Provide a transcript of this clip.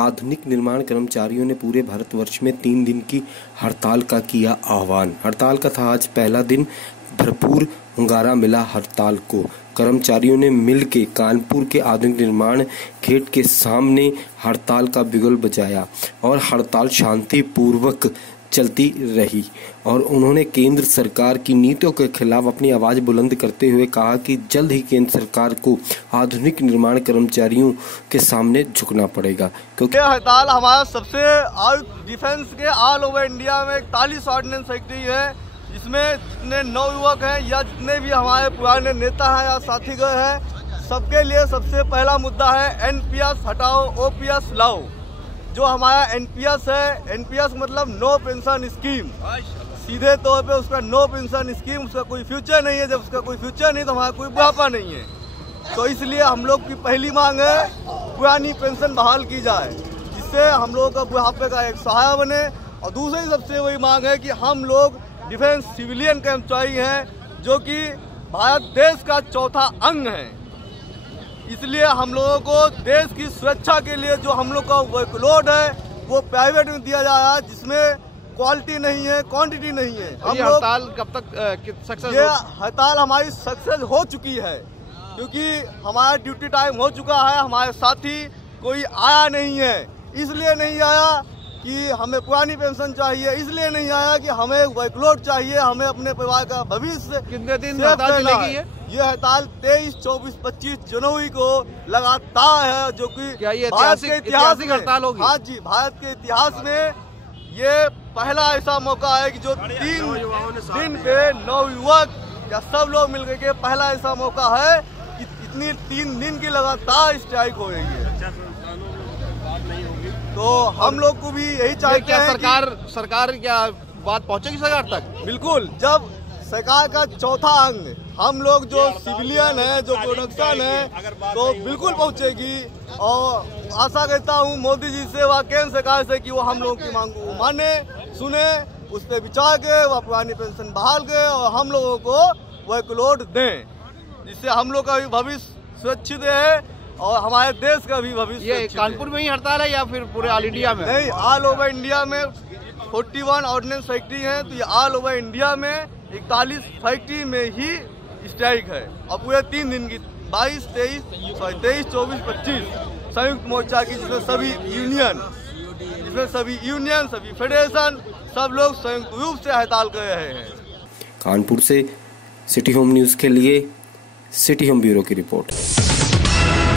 आधुनिक निर्माण कर्मचारियों ने पूरे भारतवर्ष में 3 दिन की हड़ताल का किया आह्वान। हड़ताल का था आज पहला दिन। भरपूर hunगारा मिला हड़ताल को। कर्मचारियों ने मिलकर कानपुर के आधुनिक निर्माण गेट के सामने हड़ताल का बिगुल बजाया और हड़ताल शांतिपूर्वक चलती रही और उन्होंने केंद्र सरकार की नीतियों के खिलाफ अपनी आवाज बुलंद करते हुए कहा कि जल्द ही केंद्र सरकार को आधुनिक निर्माण कर्मचारियों के सामने झुकना पड़ेगा, क्योंकि हड़ताल हमारा सबसे डिफेंस के ऑल ओवर इंडिया में 41 ऑर्डिनेंस फैक्ट्री है, जिसमें जितने नवयुवक हैं या जितने भी हमारे पुराने नेता हैं या साथीगण हैं, सबके लिए सबसे पहला मुद्दा है एनपीएस हटाओ, ओपीएस लाओ। जो हमारा एनपीएस है, एनपीएस मतलब नो पेंशन स्कीम, सीधे तौर पे उसका नो पेंशन स्कीम, उसका कोई फ्यूचर नहीं है। जब उसका कोई फ्यूचर नहीं तो हमारा कोई बुढ़ापा नहीं है। तो इसलिए हम लोग की पहली मांग है पुरानी पेंशन बहाल की जाए, जिससे हम लोगों का बुढ़ापे का एक सहारा बने। और दूसरी सबसे बड़ी मांग है कि हम लोग डिफेंस सिविलियन कर्मचारी हैं, जो कि भारत देश का चौथा अंग है। इसलिए हम लोगों को देश की सुरक्षा के लिए जो हम लोग का वर्कलोड है वो प्राइवेट में दिया जा रहा है, जिसमें क्वालिटी नहीं है, क्वांटिटी नहीं है। हम लोग हड़ताल कब तक सक्सेस? ये हड़ताल हमारी सक्सेस हो चुकी है, क्योंकि हमारा ड्यूटी टाइम हो चुका है। हमारे साथी कोई आया नहीं है। इसलिए नहीं आया कि हमें पुरानी पेंशन चाहिए, इसलिए नहीं आया कि हमें वर्कलोड चाहिए, हमें अपने परिवार का भविष्य। कितने दिन हड़ताल चलेगी ये हड़ताल 23, 24, 25 जनवरी को लगातार है, जो कि भारत के इतिहास में हड़ताल होगी। हाँ जी, भारत के इतिहास में ये पहला ऐसा मौका है कि जो 3 दिन पे नवयुवक या सब लोग मिलकर के पहला ऐसा मौका है कि इतनी 3 दिन की लगातार स्ट्राइक हो रही है। तो हम लोग को भी यही चाहते हैं सरकार क्या बात पहुंचेगी सरकार तक? बिल्कुल। जब सरकार का चौथा अंग हम लोग जो सिविलियन है, जो प्रोडक्शन है, तो बिल्कुल पहुंचेगी। और आशा करता हूं मोदी जी से व केंद्र सरकार से कि वो हम लोगों की मांग को माने, सुने, उस पर विचार के वह पुरानी पेंशन बहाल के और हम लोगों को वर्कलोड दें, जिससे हम लोग का भी भविष्य सुरक्षित है और हमारे देश का भी भविष्य। ये कानपुर में ही हड़ताल है या फिर पूरे ऑल इंडिया में? नहीं, ऑल ओवर इंडिया में 41 ऑर्डिनेंस फैक्ट्री है, तो ये ऑल ओवर इंडिया में 41 फैक्ट्री में ही स्ट्राइक है। और पूरे 3 दिन की 23, 24, 25 संयुक्त मोर्चा की, जिसमें सभी यूनियन, सभी फेडरेशन, सब लोग संयुक्त रूप से हड़ताल कर रहे हैं। कानपुर से सिटी होम न्यूज के लिए सिटी होम ब्यूरो की रिपोर्ट।